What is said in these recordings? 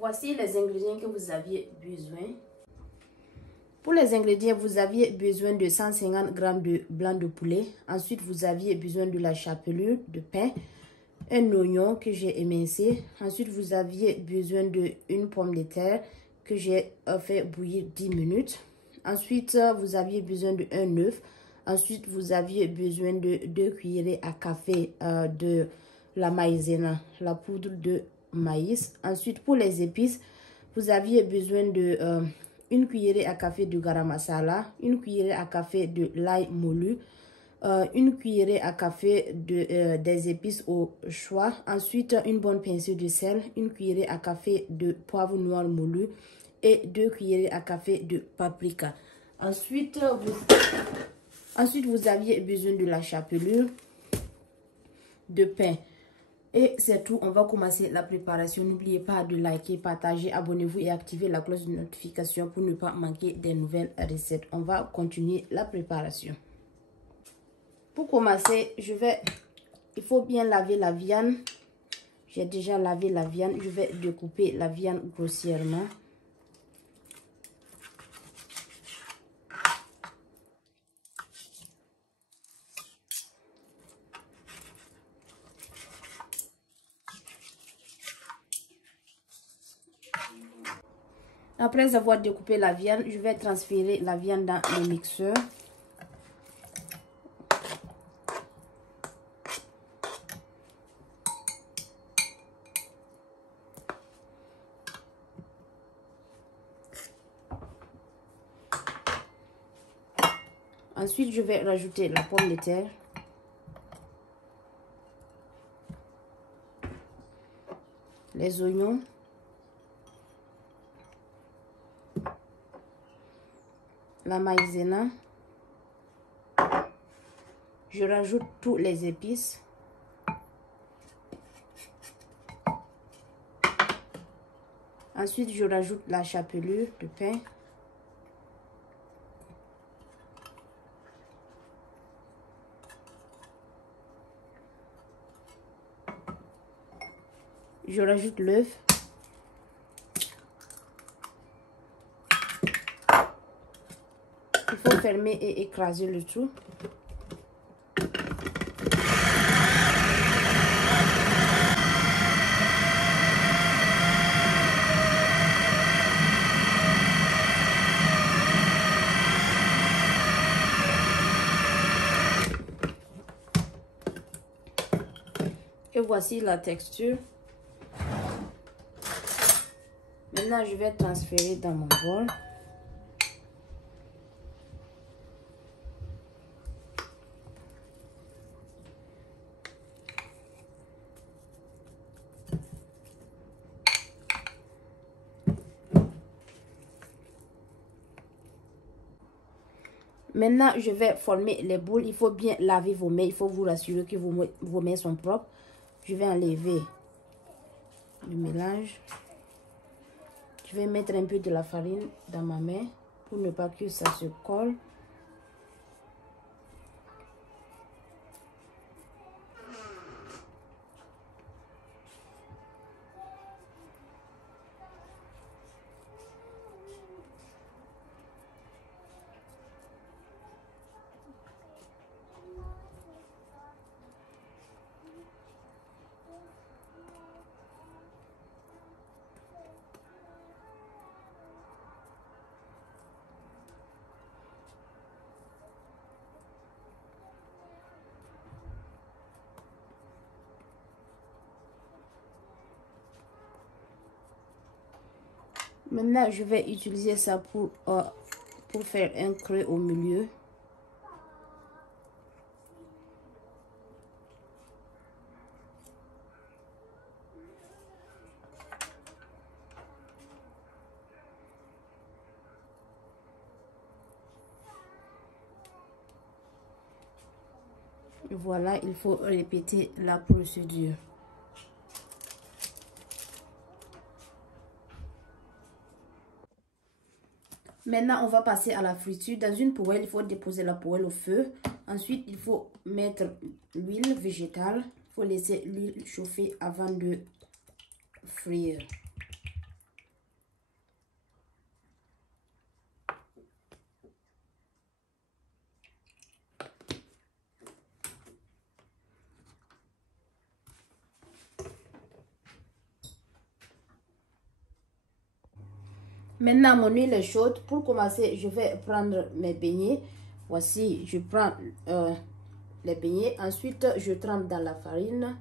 Voici les ingrédients que vous aviez besoin. Pour les ingrédients, vous aviez besoin de 150 g de blanc de poulet. Ensuite, vous aviez besoin de la chapelure de pain, un oignon que j'ai émincé. Ensuite, vous aviez besoin d'une pomme de terre que j'ai fait bouillir 10 minutes. Ensuite, vous aviez besoin d'un œuf. Ensuite, vous aviez besoin de 2 cuillerées à café de la maïzena, la poudre de maïs. Ensuite, pour les épices, vous aviez besoin de 1 cuillerée à café de garam masala, 1 cuillerée à café de l'ail moulu, 1 cuillerée à café des épices au choix. Ensuite, une bonne pincée de sel, 1 cuillerée à café de poivre noir moulu et 2 cuillerées à café de paprika. Ensuite, vous aviez besoin de la chapelure de pain. Et c'est tout, on va commencer la préparation. N'oubliez pas de liker, partager, abonnez-vous et activer la cloche de notification pour ne pas manquer des nouvelles recettes. On va continuer la préparation. Pour commencer, il faut bien laver la viande. J'ai déjà lavé la viande. Je vais découper la viande grossièrement. Après avoir découpé la viande, je vais transférer la viande dans le mixeur. Ensuite, je vais rajouter la pomme de terre. Les oignons. La maïzena. Je rajoute tous les épices. Ensuite, je rajoute la chapelure de pain. Je rajoute l'œuf. Il faut fermer et écraser le tout. Et voici la texture. Maintenant, je vais transférer dans mon bol. Maintenant, je vais former les boules. Il faut bien laver vos mains. Il faut vous rassurer que vos mains sont propres. Je vais enlever le mélange. Je vais mettre un peu de la farine dans ma main pour ne pas que ça se colle. Maintenant, je vais utiliser ça pour faire un creux au milieu. Voilà, il faut répéter la procédure. Maintenant, on va passer à la friture. Dans une poêle, il faut déposer la poêle au feu. Ensuite, il faut mettre l'huile végétale. Il faut laisser l'huile chauffer avant de frire. Maintenant, mon huile est chaude. Pour commencer, je vais prendre mes beignets. Voici, je prends les beignets. Ensuite, je trempe dans la farine.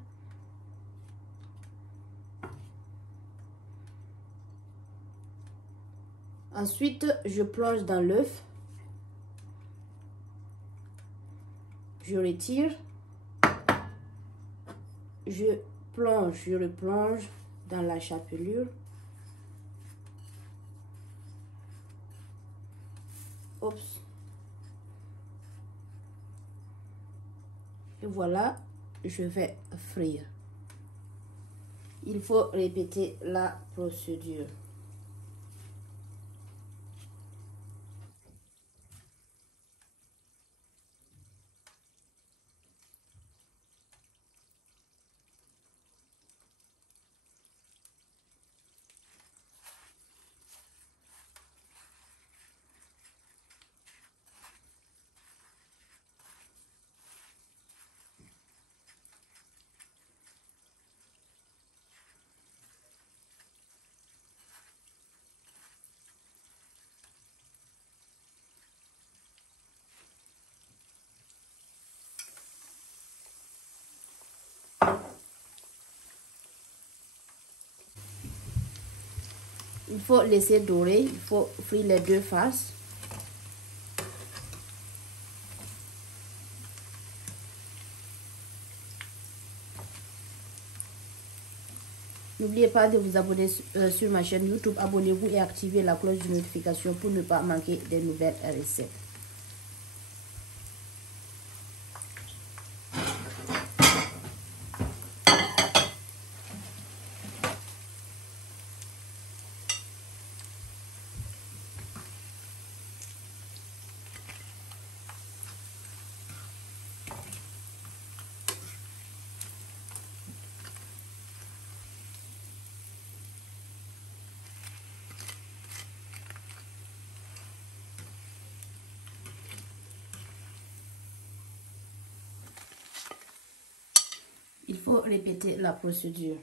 Ensuite, je plonge dans l'œuf. Je retire. Je le plonge dans la chapelure. Oups. Et voilà, je vais frire. Il faut répéter la procédure. Il faut laisser dorer, il faut frire les deux faces. N'oubliez pas de vous abonner sur ma chaîne YouTube. Abonnez-vous et activez la cloche de notification pour ne pas manquer des nouvelles recettes. Il faut répéter la procédure.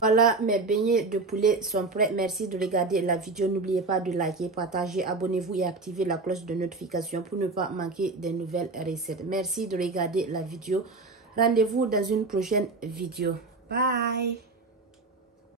Voilà, mes beignets de poulet sont prêts. Merci de regarder la vidéo. N'oubliez pas de liker, partager, abonnez-vous et activez la cloche de notification pour ne pas manquer des nouvelles recettes. Merci de regarder la vidéo. Rendez-vous dans une prochaine vidéo. Bye!